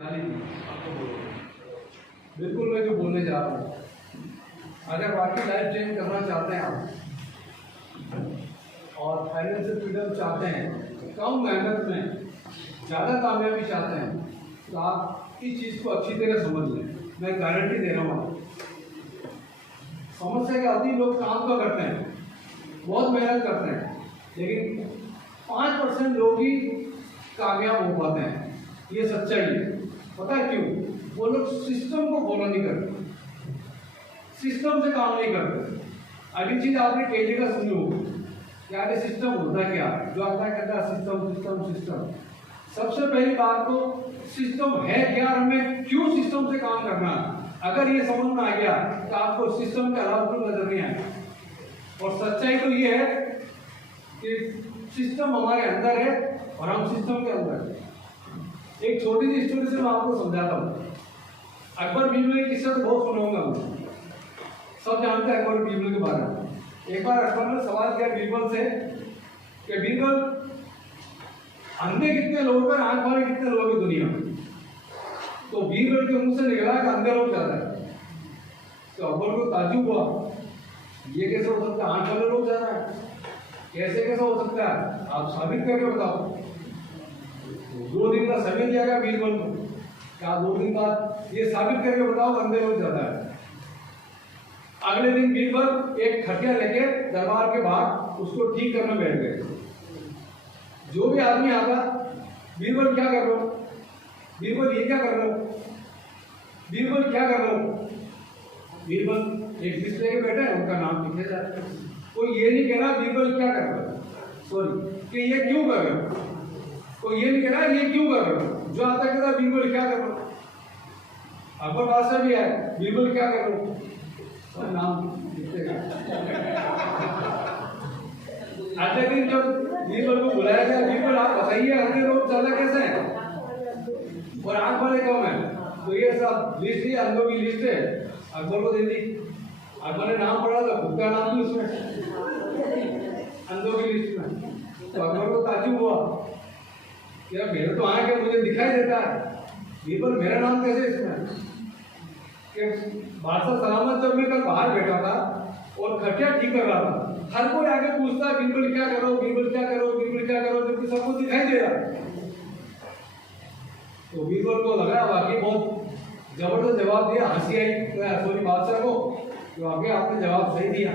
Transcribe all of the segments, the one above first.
आपको बिल्कुल मैं जो बोलने जा रहा हूँ, अगर वाकई लाइफ चेंज करना चाहते हैं आप और फाइनेंशियल फ्रीडम चाहते हैं, कम मेहनत में ज़्यादा कामयाबी चाहते हैं, तो आप इस चीज़ को अच्छी तरह समझ लें। मैं गारंटी दे रहा हूँ। समस्या क्या होती है, लोग काम तो करते हैं, बहुत मेहनत करते हैं, लेकिन 5% लोग ही कामयाब हो पाते हैं। ये सच्चाई है। पता है क्यों? वो लोग सिस्टम को फॉलो नहीं करते, सिस्टम से काम नहीं करते। अभी चीज आपने कई जगह सुनी होगी, क्या ये सिस्टम होता क्या, जो आता है कहता है सिस्टम सिस्टम सिस्टम। सबसे पहली बात तो सिस्टम है क्या, हमें क्यों सिस्टम से काम करना। अगर ये समझ में आ गया तो आपको सिस्टम के अलावा कोई नजर नहीं आएगा। और सच्चाई तो ये है कि सिस्टम हमारे अंदर है और हम सिस्टम के अंदर है। एक छोटी सी स्टोरी से मैं आपको समझाता हूँ। अकबर बीरबल की किस्सा तो बहुत सुना होगा, सब जानते हैं अकबर बीरबल के बारे में। एक बार अकबर ने सवाल किया बीरबल से कि बीरबल, अंधे कितने लोग हैं, आंख वाले कितने लोग हैं दुनिया में? तो बीरबल के मुंह से निकला कि अंधे लोग ज्यादा है। तो अकबर को ताज्जुब हुआ, ये कैसे हो सकता है, आंख वाले लोग ज्यादा है, कैसे कैसे हो सकता है, आप साबित करके बताओ। 2 दिन का समय दिया गया बीरबल को, क्या 2 दिन बाद ये साबित करके बताओ अंधे लोग ज्यादा है। अगले दिन बीरबल एक खटिया लेके दरबार के बाहर उसको ठीक करने बैठ गए। जो भी आदमी आता, बीरबल क्या कर रहे हो, बीरबल ये क्या कर रहे हो, बीरबल क्या कर रहे हो। बीरबल एक लिस्ट लेके बैठे हैं, उनका नाम लिखे जाता है। कोई ये नहीं कह रहा बीरबल क्या कर रहे हो, सॉरी कि ये क्यों कर रहे हो, कोई ये नहीं कह रहा ये क्यों कर रहे हो। जो आता कहता बीरबल क्या कर रहे हो। अकबर बादशाह भी है, बीरबल क्या कर रहे हो, नाम लिखेगा। अगले दिन जब बीरबल को बुलाया गया, बीरबल आप बताइए अंधे लोग ज्यादा कैसे हैं और आंख वाले कम है। तो ये सब लिस्ट ही अंधों की लिस्ट है, अकबर को दे दी। अकबर ने नाम पढ़ा था, खुद का नाम भी उसमें अंधों की लिस्ट में। तो अकबर को ताज्जुब हुआ, यार मेरे तो आंख है, मुझे दिखाई देता है, बीरबल मेरा नाम कैसे इसमें। कि बादशाह सलामत जब मैं कल बाहर बैठा था और खटिया ठीक कर रहा था, हर कोई आगे पूछता है बीरबल क्या करो, बीरबल क्या करो, बीरबल क्या करो, जबकि सबको दिखाई दे रहा है। तो बीरबल को लगा वाकई बहुत जबरदस्त जवाब दिया, हंसी आई सॉरी बादशाह को, तो आगे आपने जवाब सही दिया,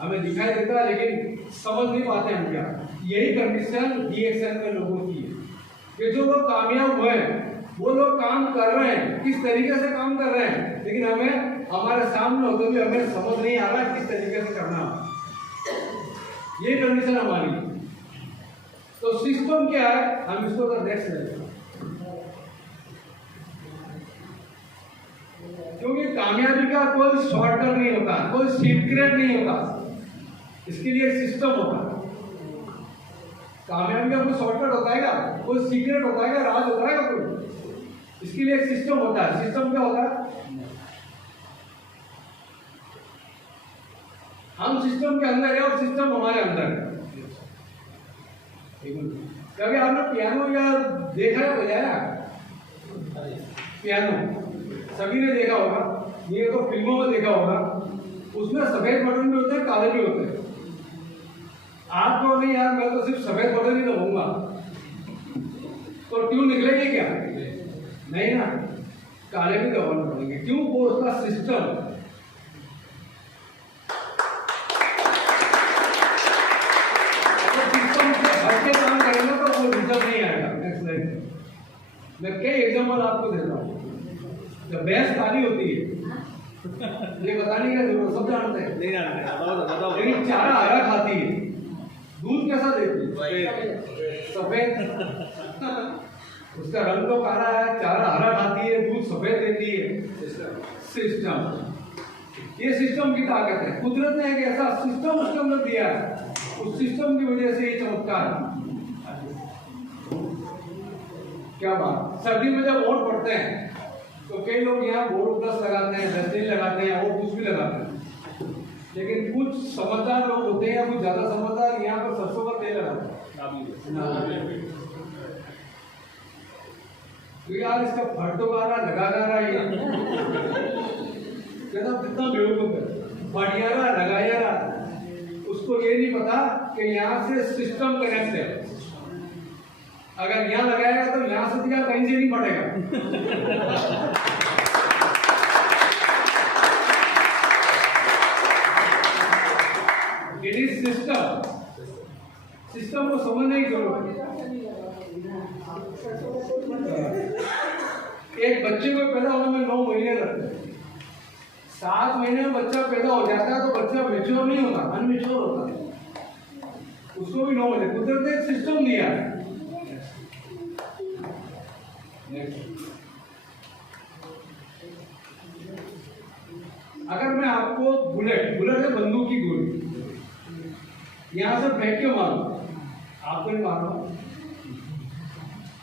हमें दिखाई देता है लेकिन समझ नहीं पाते हम क्या। यही कंडीशन DXN में लोगों की है कि जो लोग कामयाब हुए हैं वो लोग काम कर रहे हैं, किस तरीके से काम कर रहे हैं, लेकिन हमें हमारे सामने होते हुए हमें समझ नहीं आ रहा किस तरीके से करना। ये कंडीशन हमारी। तो सिस्टम क्या है, हम इसको तो नेक्स्ट लेंगे, क्योंकि कामयाबी का कोई शॉर्टकट नहीं होता, कोई सीक्रेट नहीं होता, इसके लिए सिस्टम होता है। कामयाबी का कोई शॉर्टकट होता है क्या, कोई सीक्रेट होता है क्या, राज होता है क्या कोई, इसके लिए एक सिस्टम होता है। सिस्टम क्या होता है, हम सिस्टम के अंदर है और सिस्टम हमारे अंदर है। कभी आपने पियानो या देखा है बजाया, पियानो सभी ने देखा होगा, ये तो फिल्मों में देखा होगा, उसमें सफेद बटन भी होते हैं, काले भी होते हैं। आपको नहीं यार, मैं तो सिर्फ सफेद बटन ही दबाऊंगा तो ट्यून निकलेगी क्या, नहीं ना, काले भी दबाने पड़ेंगे। क्यों, वो उसका सिस्टम। अगर सिस्टम से हट के काम करेंगे तो वो रिजल्ट नहीं आएगा। Next slide. मैं कई एग्जांपल आपको देता हूँ। जब भैंस काली होती है, ये बताने की जरूरत, सब जानते हैं, नहीं जानते, लेकिन चारा हरा खाती है, दूध कैसा देती है, सफेद। उसका रंग तो काला है, चारा हरा खाती है, दूध सफेद देती है। सिस्टम, ये सिस्टम की ताकत है। कुदरत ने एक ऐसा सिस्टम उसके अंदर दिया है, उस सिस्टम की वजह से ये चमत्कार है। क्या बात। सर्दी में जब वोट पड़ते हैं तो कई लोग यहाँ बोर्ड प्लस लगाते हैं, दस्तीन लगाते हैं और कुछ भी लगाते हैं, लेकिन कुछ समझदार लोग होते हैं या कुछ ज्यादा समझदार यहाँ पर सरसों का तेल लगाते हैं। तो यार इसका फट तो गा रहा, लगा गा रहा है कहता कितना बेवकूफ है, बढ़िया रहा लगाया रहा। उसको ये नहीं पता कि यहाँ से सिस्टम कनेक्ट है, अगर यहाँ लगाएगा तो यहाँ से दिया कहीं से नहीं फटेगा। इट इज सिस्टम, सिस्टम को समझने की जरूरत है। एक बच्चे को पैदा होने में 9 महीने लगते हैं। 7 महीने में बच्चा पैदा हो जाता है तो बच्चा मैच्योर नहीं होता, अनमैच्योर होता है, उसको भी 9 महीने। कुदरत ने एक सिस्टम दिया है। अगर मैं आपको बुलेट है बंदूक की गोली, यहां से फेंक के मारूं, आपको नहीं मारना,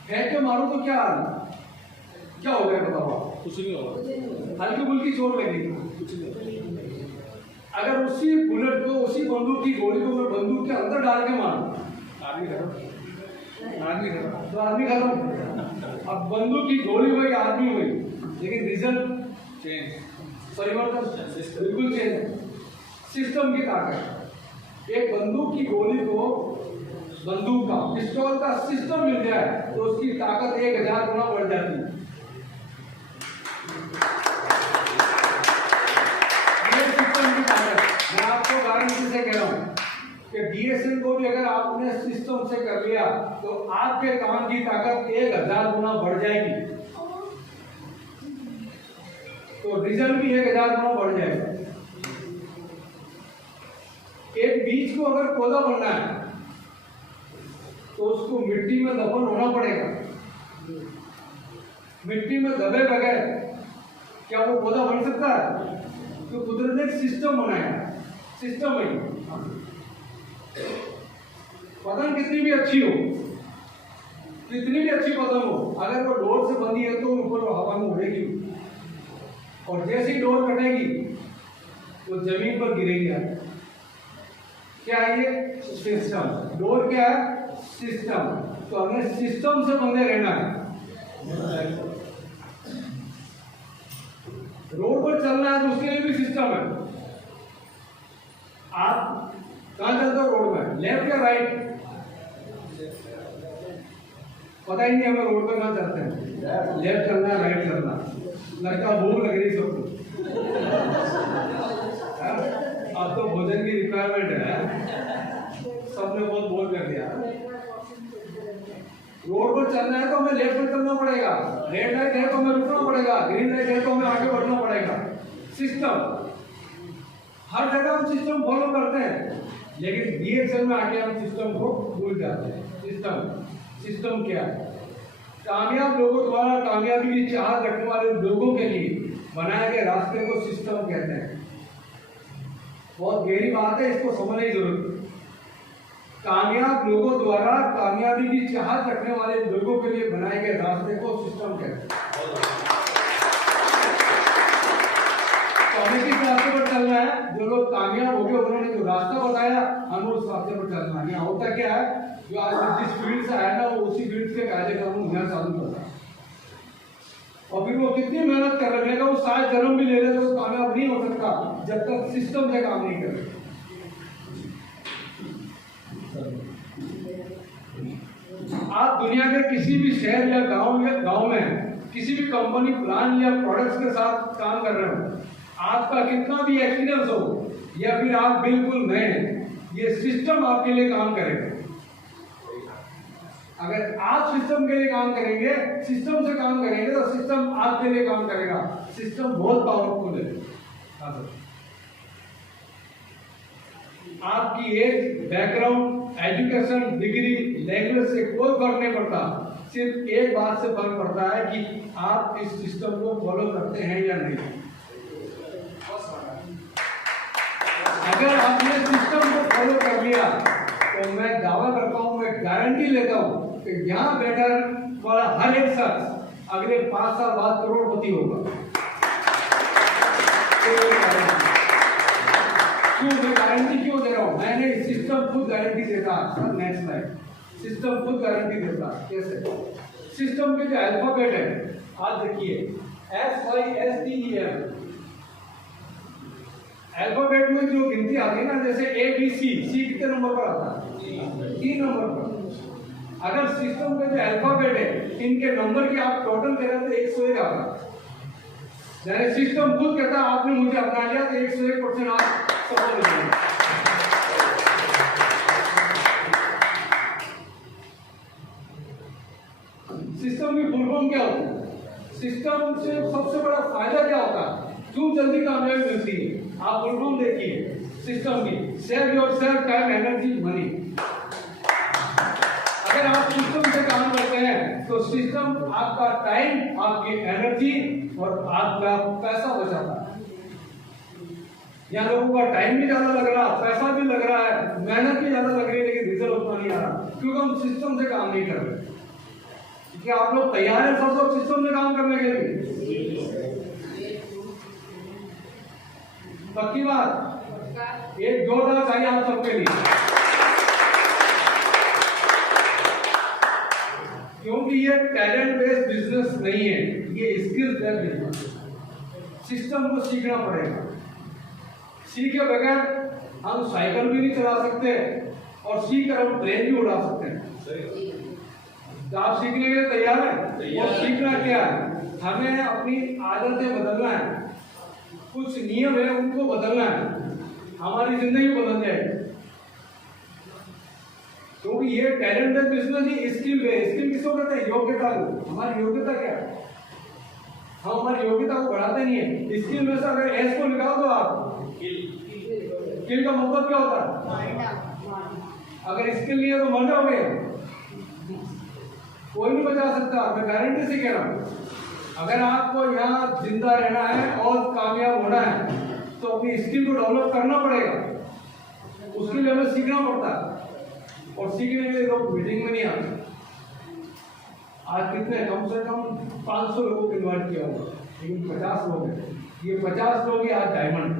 फेंक के मारूं तो क्या हो जाएगा बताओ? कुछ नहीं होगा, हल्की फुल्की चोट लगेगी, कुछ नहीं। अगर उसी बुलेट को, उसी बंदूक की गोली को मैं बंदूक के अंदर डाल के मारूं, आदमी खत्म। तो आदमी खत्म। अब बंदूक की गोली हुई, आदमी हुई, लेकिन रिजल्ट चेंज, परिवर्तन बिल्कुल चेंज। सिस्टम की ताकत, एक बंदूक की गोली को बंदूक का, पिस्तौल का सिस्टम मिल जाए तो उसकी ताकत 1000 गुना बढ़ जाती है। ये सिस्टम की ताकत, मैं आपको गारंटी से कह रहा हूं कि डीएसएल को भी अगर आपने सिस्टम से कर लिया तो आपके काम की ताकत 1000 गुना बढ़ जाएगी, तो रिजल्ट भी 1000 गुना बढ़ जाएगा। एक बीज को अगर पौधा बनना है तो उसको मिट्टी में दफन होना पड़ेगा। मिट्टी में दबे बगैर क्या वो पौधा बन सकता है? तो कुदरत ने एक सिस्टम बनाया, सिस्टम है। पतंग कितनी भी अच्छी हो, कितनी भी अच्छी पतंग हो, अगर वो डोर से बंधी है तो ऊपर हवा में उड़ेगी, और जैसी डोर कटेगी तो जमीन पर गिरेगी। क्या है ये? सिस्टम। डोर क्या है? सिस्टम। तो हमें सिस्टम से बंधे रहना है। रोड पर चलना है तो उसके लिए भी सिस्टम है। आप कहां चलते हो रोड में, लेफ्ट या राइट? पता ही नहीं हमें रोड पर कहां चलते हैं, लेफ्ट चलना है राइट चलना। लड़का भूख लग रही सबको, अब तो भोजन की रिक्वायरमेंट है, सबने बहुत बोल कर दिया। रोड पर चलना है तो हमें लेफ्ट में चलना पड़ेगा, रेड लाइट है तो हमें रुकना पड़ेगा, ग्रीन लाइट है तो हमें आगे बढ़ना पड़ेगा। सिस्टम, हर जगह हम सिस्टम फॉलो करते हैं, लेकिन डीएक्सएल में आके हम सिस्टम को भूल जाते हैं। सिस्टम क्या है? कामयाब लोगों द्वारा कामयाबी की चाहत रखने वाले लोगों के लिए बनाए गए रास्ते को सिस्टम कहते हैं। बहुत गहरी बात है, इसको समझने की जरूरत है। कामयाब लोगों द्वारा कामयाबी की चाहत रखने वाले लोगों के लिए बनाए गए रास्ते को सिस्टम कहते हैं। तो हमें किस रास्ते पर चलना है? जो लोग कामयाब हो गए उन्होंने जो रास्ता बताया, हमें उस रास्ते पर चलना है। यहाँ होता क्या है, जो आज जिस फील्ड से आया ना वो उसी फील्ड के कार्यक्रम होना चालू करता है, और फिर वो कितनी मेहनत कर रहे हैं, वो शायद जन्म भी ले ले तो कामयाब नहीं हो सकता जब तक सिस्टम से काम नहीं करे। आप दुनिया के किसी भी शहर या गांव में किसी भी कंपनी प्लान या प्रोडक्ट्स के साथ काम कर रहे हो, आपका कितना भी एक्सपीरियंस हो या फिर आप बिल्कुल नए हैं, ये सिस्टम आपके लिए काम करेगा। अगर आप सिस्टम के लिए काम करेंगे, सिस्टम से काम करेंगे तो सिस्टम आपके लिए काम करेगा। सिस्टम बहुत पावरफुल है। आपकी age, background, education, degree, language से कोई फर्क नहीं पड़ता। सिर्फ एक बात से फर्क पड़ता है कि आप इस सिस्टम को फॉलो करते हैं या नहीं। अगर आपने सिस्टम को फॉलो कर लिया तो मैं दावा करता हूं, मैं गारंटी लेता हूं कि यहाँ बैठा वाला हर एक शख्स अगले 5 साल बाद करोड़पति होगा। क्यों मैं गारंटी क्यों दे रहा हूँ? मैंने सिस्टम खुद गारंटी देता। Next slide. सिस्टम खुद गारंटी देता। कैसे? सिस्टम के जो अल्फाबेट है, आज देखिए SYSTEM, अल्फाबेट में जो गिनती आती है ना, जैसे ABC, सी कितने नंबर पर आता है? 3 नंबर पर। अगर सिस्टम के जो अल्फाबेट है, इनके नंबर की आप टोटल करें तो 101 आता है। यानी सिस्टम खुद कहता है आपने मुझे अपना लिया तो 101% आप सफल हो जाएंगे। सिस्टम की फुल फॉर्म क्या होती है? सिस्टम से सबसे बड़ा फायदा क्या होता है? क्यों जल्दी कामयाबी मिलती है? आप फुल फॉर्म देखिए सिस्टम की, save yourself, time, energy, money. अगर आप सिस्टम से काम करते हैं तो सिस्टम आपका टाइम, आपकी एनर्जी और आपका पैसा बचाता है। यहाँ लोगों का टाइम भी ज्यादा लग रहा, पैसा भी लग रहा है, मेहनत भी ज्यादा लग रही है, लेकिन रिजल्ट उतना नहीं आ रहा, क्योंकि हम सिस्टम से काम नहीं कर रहे। क्या आप लोग तैयार हैं सब लोग सिस्टम में काम करने के लिए? पक्की बात? एक जोरदार चाहिए आप सबके लिए, क्योंकि ये टैलेंट बेस्ड बिजनेस नहीं है, ये स्किल बेस्ड बिजनेस है। सिस्टम को सीखना पड़ेगा। सीखे बगैर हम साइकिल भी नहीं चला सकते और सीख कर हम ट्रेन भी उड़ा सकते हैं। तो आप सीखने के लिए तैयार है? और सीखना क्या है? हमें अपनी आदतें बदलना है, कुछ नियम है उनको बदलना है, हमारी जिंदगी बदल जाएगी। क्योंकि ये टैलेंट बेस्ड बिजनेस ही स्किल है। स्किल किसको कहते हैं? योग्यता को। हमारी योग्यता क्या है? हम हमारी योग्यता को बढ़ाते नहीं है। स्किल में से अगर एस को निकाल दो आप, स्किल का मतलब क्या होता है? अगर स्किल नहीं है तो मर जाओगे, कोई नहीं बचा सकता। मैं गारंटी से कह रहा हूं, अगर आपको यहाँ जिंदा रहना है और कामयाब होना है तो अपनी स्किल को डेवलप करना पड़ेगा। उसके लिए हमें सीखना पड़ता है, और सीखने के लिए लोग मीटिंग में नहीं आते। आज कितने, कम से कम 500 लोगों को इन्वाइट किया होगा, लेकिन 50 लोग हैं। ये 50 लोग ही आज डायमंड।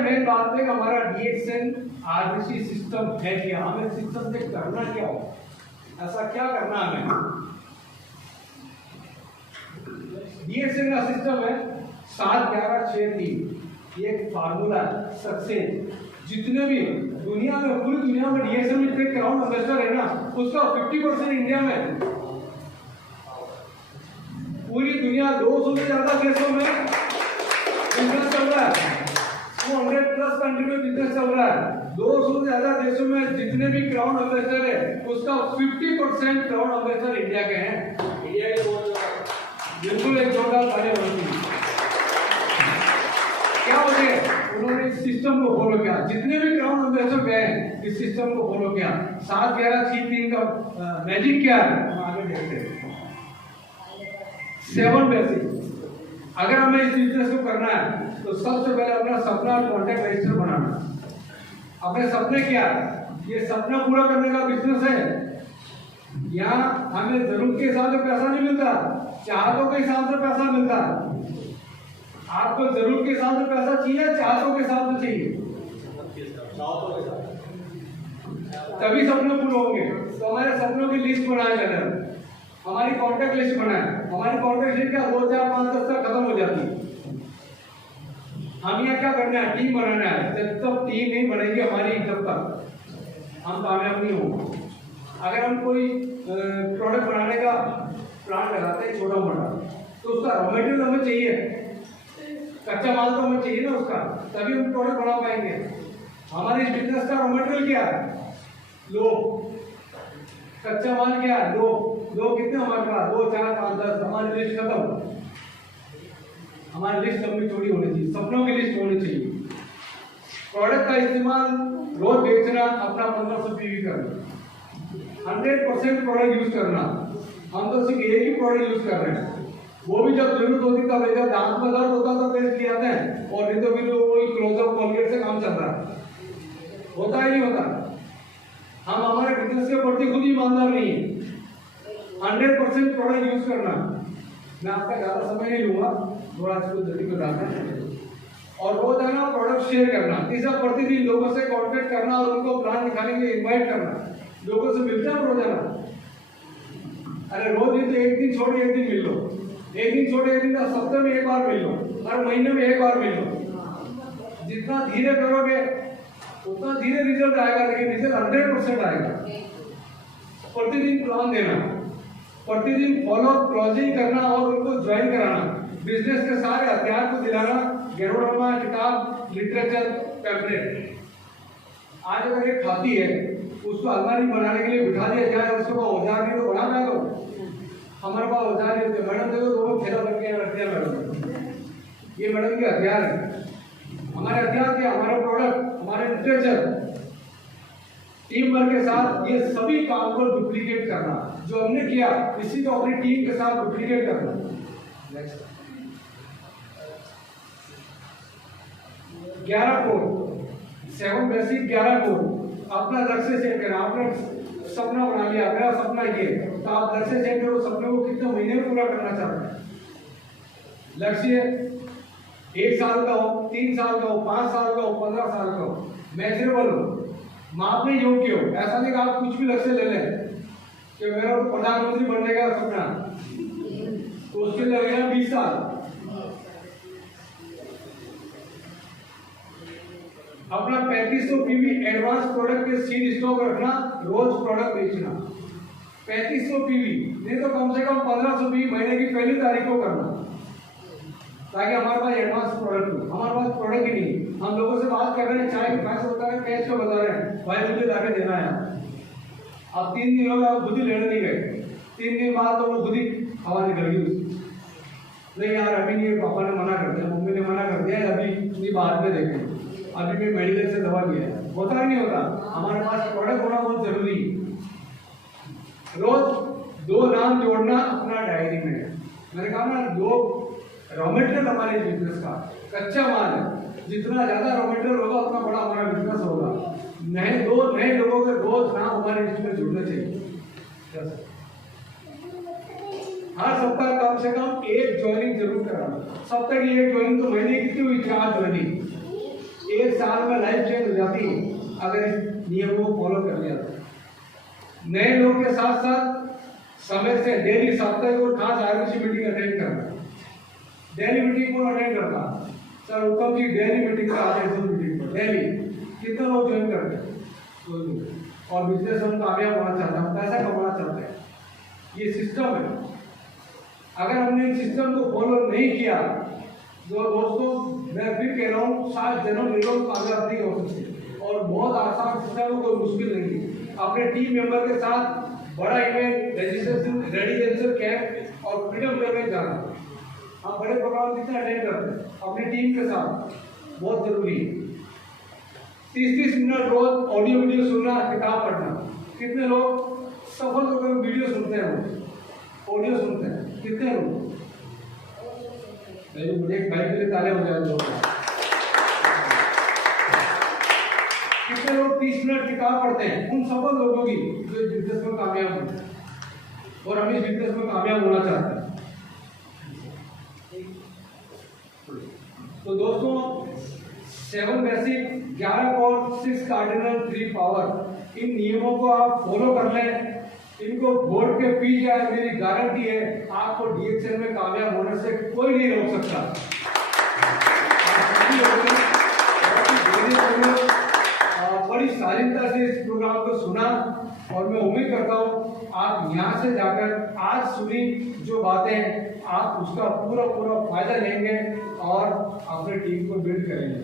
मेन बात है कि हमारा डीएक्सएन आरबीसी सिस्टम है कि हमें सिस्टम से करना क्या हो, ऐसा क्या करना हमें। डीएक्सएन का सिस्टम है 7-11-6-3, एक फार्मूला सक्सेस। जितने भी दुनिया में, पूरी दुनिया में डीएक्सएन में जितने क्राउन इन्वेस्टर है ना, उसका 50% इंडिया में। पूरी दुनिया 200 से ज्यादा देशों में बिजनेस चल रहा है, 200+ कंट्री में बिजनेस चल रहा है। 200 से ज्यादा देशों में जितने भी क्राउन इन्वेस्टर है, उसका 50% क्राउन इन्वेस्टर इंडिया के हैं। इंडिया के बिल्कुल एक जोरदार ताली होनी। क्या हो गया? उन्होंने इस सिस्टम को फॉलो किया। जितने भी क्राउन इन्वेस्टर गए हैं, इस सिस्टम को फॉलो किया। 7-11-3 का मैजिक क्या है, हम आगे देखते हैं। 7 बेसिक। अगर हमें इस बिजनेस को करना है तो सबसे पहले अपना सपना और कॉन्टैक्ट रजिस्टर बनाना। अपने सपने क्या है? ये सपना पूरा करने का बिजनेस है। यहाँ हमें जरूरत के हिसाब से पैसा नहीं मिलता, चाहतों के हिसाब से पैसा मिलता है। आपको जरूरत के हिसाब से पैसा चाहिए, चाहतों के हिसाब से चाहिए, तभी सपने पूरे होंगे। तो हमारे सपनों की लिस्ट बनाए जाए, हमारी कॉन्टैक्ट लिस्ट बनाए। हमारी कॉन्टैक्ट लिस्ट क्या 2, 4, 5, 10 तक खत्म हो जाती है। हम यहाँ क्या करना है? टीम बनाना है। जब तक टीम नहीं बनेगी हमारी, तब तक हम कामयाब नहीं होंगे। अगर हम कोई प्रोडक्ट बनाने का प्लान लगाते हैं छोटा मोटा, तो उसका रॉ मटेरियल हमें चाहिए, कच्चा माल तो हमें चाहिए ना उसका, तभी हम प्रोडक्ट बना पाएंगे। हमारे बिजनेस का रॉ मटेरियल क्या है? लोग। कच्चा माल क्या है? लोग कितने हमारे पास? 2, 4, 5, 10। हमारी लिस्ट खत्म। हमारी लिस्ट लंबी चौड़ी होनी चाहिए, सपनों की लिस्ट होनी चाहिए। प्रोडक्ट का इस्तेमाल रोज बेचना, अपना 1500 पीवी करना, 100% प्रोडक्ट यूज करना। हम तो सिर्फ एक ही प्रोडक्ट यूज कर रहे हैं, वो भी जब जरूरत होती तब। जब दांत में दर्द होता तो पेस्ट किए आते हैं, और नहीं तो फिर वही क्लोजअप कोलगेट से काम चल रहा है। होता ही नहीं होता। हम हमारे बिजनेस के प्रति खुद ईमानदार नहीं है। 100% प्रोडक्ट यूज करना। मैं आपका ज्यादा समय नहीं लूंगा, थोड़ा इसको जल्दी को डालना है। और रोजाना प्रोडक्ट शेयर करना। तीसरा, प्रतिदिन लोगों से कांटेक्ट करना और उनको प्लान दिखाने के लिए इनवाइट करना। लोगों से मिलते हैं रोजाना, अरे रोज नहीं तो एक दिन छोड़ एक दिन मिल लो, एक दिन छोड़ एक दिन, सप्ताह में एक बार मिल लो, हर महीने में एक बार मिल लो। जितना धीरे करोगे उतना धीरे रिजल्ट आएगा, लेकिन रिजल्ट 100% आएगा। प्रतिदिन प्लान देना, प्रतिदिन फॉलो क्लोजिंग करना और उनको ज्वाइन कराना, बिजनेस के सारे हथियार को दिलाना, गैरोडोमा, किताब, लिटरेचर, पैम्पलेट। आज अगर ये खाती है, उसको अलमारी बनाने के लिए बिठा दिया जाए, उसके पास औजार नहीं तो बना मैं दो। हमारे पास औजार नहीं होते, मैडम देखो दोनों खेला बन गया हथियार। मैडम, ये मैडम के हथियार है। हमारे हथियार के, हमारे प्रोडक्ट, हमारे लिटरेचर, टीम वर्क के साथ ये सभी काम को डुप्लीकेट करना। जो हमने किया इसी को अपनी टीम के साथ डुप्लीकेट करना। Next, 11 code, 7 basic 11 code. अपना लक्ष्य सेट करना। आपने सपना बना लिया, मेरा सपना ये, तो आप लक्ष्य सेट करो, सपने को कितने महीने में पूरा करना चाहते हैं। लक्ष्य 1 साल का हो, 3 साल का हो, 5 साल का हो, 15 साल का हो, मेजरेबल हो, मापने योग्य हो। ऐसा नहीं कि आप कुछ भी लक्ष्य ले लें कि मेरा तो प्रधानमंत्री बनने का सपना, तो उसके लिए लगेगा 20 साल। अपना 3500 पीवी एडवांस प्रोडक्ट के सीड स्टॉक रखना, रोज प्रोडक्ट बेचना। 3500 पीवी नहीं तो कम से कम 1500 पीवी महीने की पहली तारीख को करना, ताकि हमारे पास एडवांस प्रोडक्ट हो। हमारे पास प्रोडक्ट ही नहीं, हम लोगों से बात कर रहे हैं, चाय के पैसे होता है, कैश को बता रहे हैं, भाई मुझे लाके देना है। अब 3 दिन हो गए, आप खुद ही लेने नहीं गए, 3 दिन बाद तो वो खुद ही हवा निकल गई उसकी। नहीं यार अभी नहीं, पापा ने मना कर दिया, मम्मी ने मना कर दिया, अभी नहीं बाद में देखेंगे, अभी भी मेडिकल से दवा लिया है। होता ही नहीं होता। हमारे पास प्रोडक्ट होना बहुत जरूरी है। रोज 2 नाम जोड़ना अपना डायरी में। मैंने कहा ना, 2 रॉ मटेरियल हमारे बिजनेस का कच्चा माल है। जितना ज्यादा रॉ मटेरियल होगा उतना बड़ा हमारा बिजनेस होगा। दो नए लोगों के रोज नाम हमारे लिस्ट में जुड़ने चाहिए। हर सप्ताह कम से कम 1 ज्वाइनिंग जरूर कराना। सप्ताह की 1 ज्वाइनिंग तो महीने कितनी हुई? 4 ज्वाइनिंग। 1 साल में लाइफ चेंज हो जाती है अगर इस नियम को फॉलो कर लिया तो। नए लोग के साथ साथ समय से डेली, साप्ताहिक और खास आरबीसी मीटिंग अटेंड करना। डेली मीटिंग को अटेंड करना। सर उत्तम जी डेली मीटिंग का आते हैं, मीटिंग पर डेली कितने लोग ज्वाइन करते हैं? और बिजनेस हम कामयाब होना चाहते हैं, पैसा कमाना चाहते हैं, ये सिस्टम है। अगर हमने इस सिस्टम को फॉलो नहीं किया तो दोस्तों मैं फिर कह रहा हूँ, 7 जन्म ले लो कामयाब नहीं हो सकते। और बहुत आसान सिस्टम है, कोई मुश्किल नहीं है। अपने टीम मेंबर के साथ बड़ा इवेंट, रजिस्ट्रेशन, रेजिडेंशियल कैंप और फ्रीडम फेयर में जाना। हम बड़े प्रोग्राम कितने अटेंड करते हैं अपनी टीम के साथ, बहुत जरूरी है। 30-30 मिनट रोज ऑडियो वीडियो सुनना, किताब पढ़ना। कितने लोग सफल होकर वीडियो सुनते हैं, ऑडियो सुनते हैं? कितने लोग? मुझे एक भाई के लिए ताले हो जाए। कितने लोग 30 मिनट किताब पढ़ते हैं? उन सफल लोगों की जो बिजनेस में कामयाब होते हैं और हम इस बिजनेस में कामयाब होना चाहते हैं। तो दोस्तों 7 बेसिक, 11 कोर, 6 कार्डिनल, 3 पावर, इन नियमों को आप फॉलो कर लें, इनको वोट के पी जाए, मेरी गारंटी है आपको डीएक्सएल में कामयाब होने से कोई नहीं रोक सकता। बड़ी शालीनता से इस प्रोग्राम को सुना और मैं उम्मीद करता हूँ आप यहाँ से जाकर आज सुनी जो बातें आप उसका पूरा फायदा लेंगे और अपनी टीम को बिल्ड करेंगे।